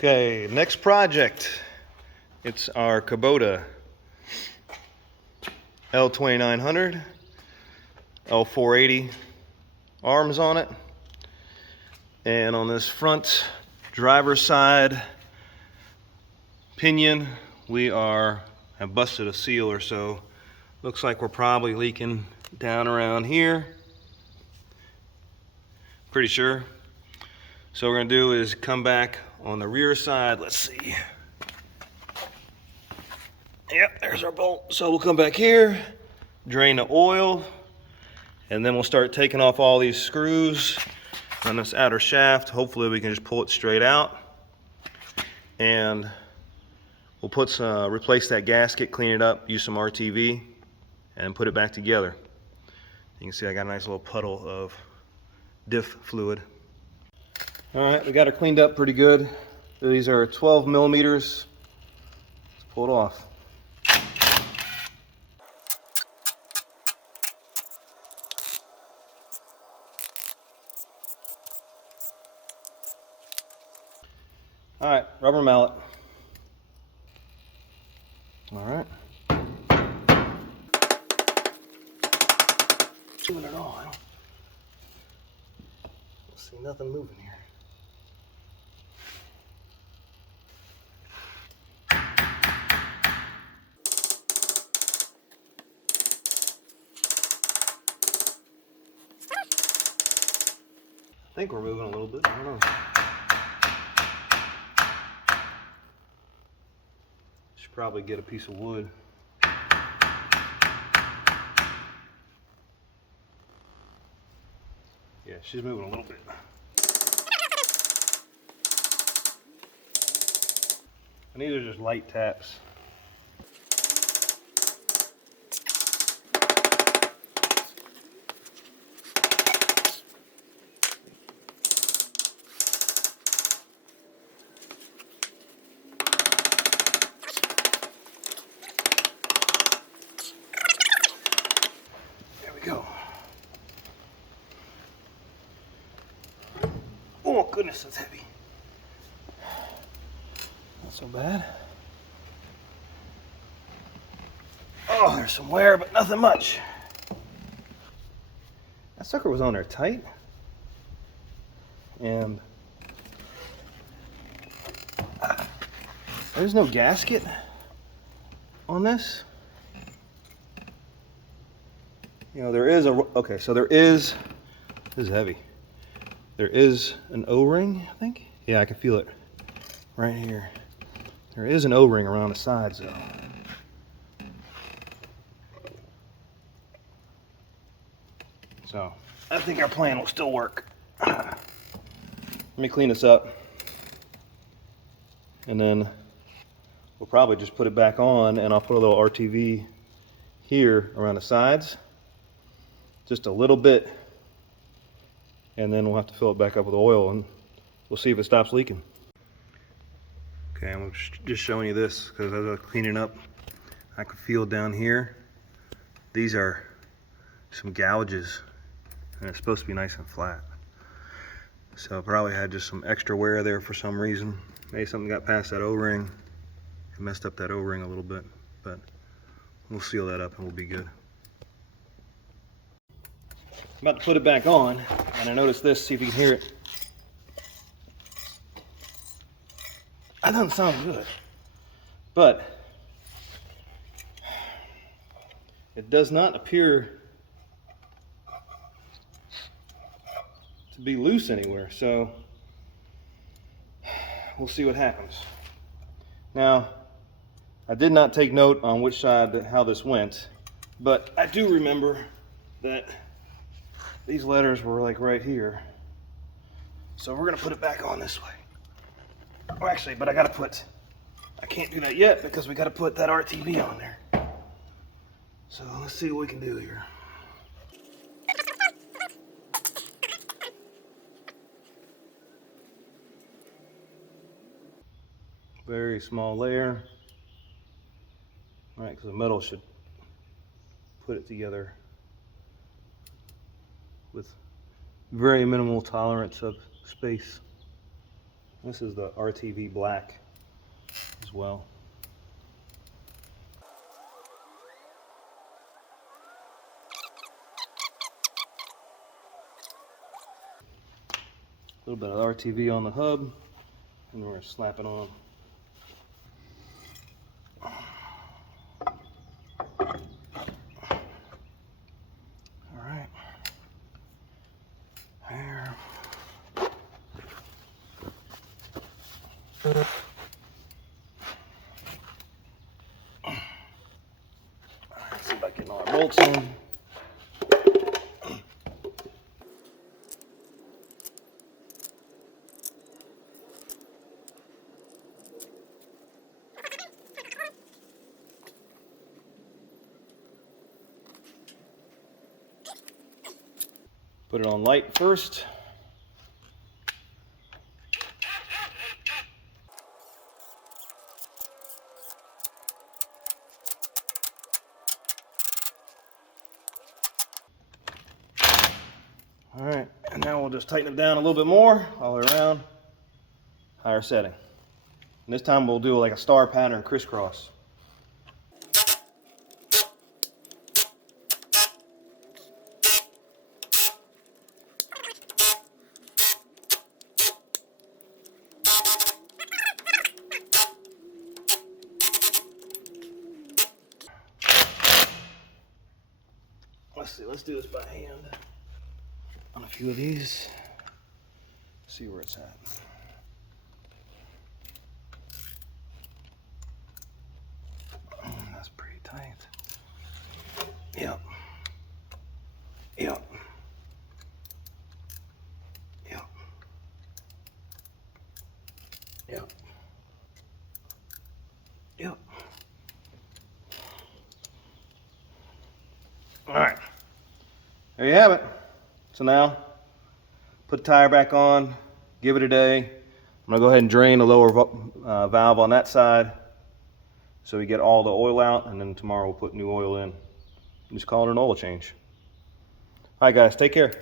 Okay, next project. It's our Kubota L2900, L480 arms on it. And on this front driver's side pinion, we have busted a seal or so. Looks like we're probably leaking down around here. Pretty sure. So what we're gonna do is come back on the rear side. Let's see. Yep, there's our bolt. So we'll come back here, drain the oil, and then we'll start taking off all these screws on this outer shaft. Hopefully we can just pull it straight out. And we'll replace that gasket, clean it up, use some RTV, and put it back together. You can see I got a nice little puddle of diff fluid. All right, we got her cleaned up pretty good. These are 12 millimeters. Let's pull it off. All right, rubber mallet. All right. Moving it all. I don't see nothing moving here. I think we're moving a little bit. I don't know. Should probably get a piece of wood. Yeah, she's moving a little bit. And these are just light taps. There we go. Oh goodness, that's heavy. Not so bad. Oh, there's some wear, but nothing much. That sucker was on there tight. And there's no gasket on this. You know, there is okay, so there is, this is heavy. There is an O-ring, I think. Yeah, I can feel it right here. There is an O-ring around the sides though. So, I think our plan will still work. Let me clean this up. And then we'll probably just put it back on, and I'll put a little RTV here around the sides. Just a little bit. And then we'll have to fill it back up with oil, and we'll see if it stops leaking. Okay, I'm just showing you this because as I was cleaning up, I could feel down here. These are some gouges, and it's supposed to be nice and flat. So I probably had just some extra wear there for some reason. Maybe something got past that O-ring and messed up that O-ring a little bit, but we'll seal that up and we'll be good. I'm about to put it back on, and I noticed this, see if you can hear it. That doesn't sound good, but it does not appear to be loose anywhere, so we'll see what happens. Now, I did not take note on which side, how this went, but I do remember that these letters were like right here. So we're gonna put it back on this way. Oh, actually, but I can't do that yet because we gotta put that RTV on there. So let's see what we can do here. Very small layer. All right, because the metal should put it together with very minimal tolerance of space. This is the RTV black as well. A little bit of RTV on the hub, and we're going to slap it on. All right. There. Alright, see about getting all our bolts in. Put it on light first. All right, and now we'll just tighten it down a little bit more all the way around. Higher setting. And this time we'll do like a star pattern crisscross. Let's see, let's do this by hand on a few of these. See where it's at. That's pretty tight. Yep. Yep. Yep. Yep. Yep. All right. There you have it. So now, put the tire back on, give it a day. I'm gonna go ahead and drain the lower valve on that side so we get all the oil out, and then tomorrow we'll put new oil in. Just call it an oil change. All right guys, take care.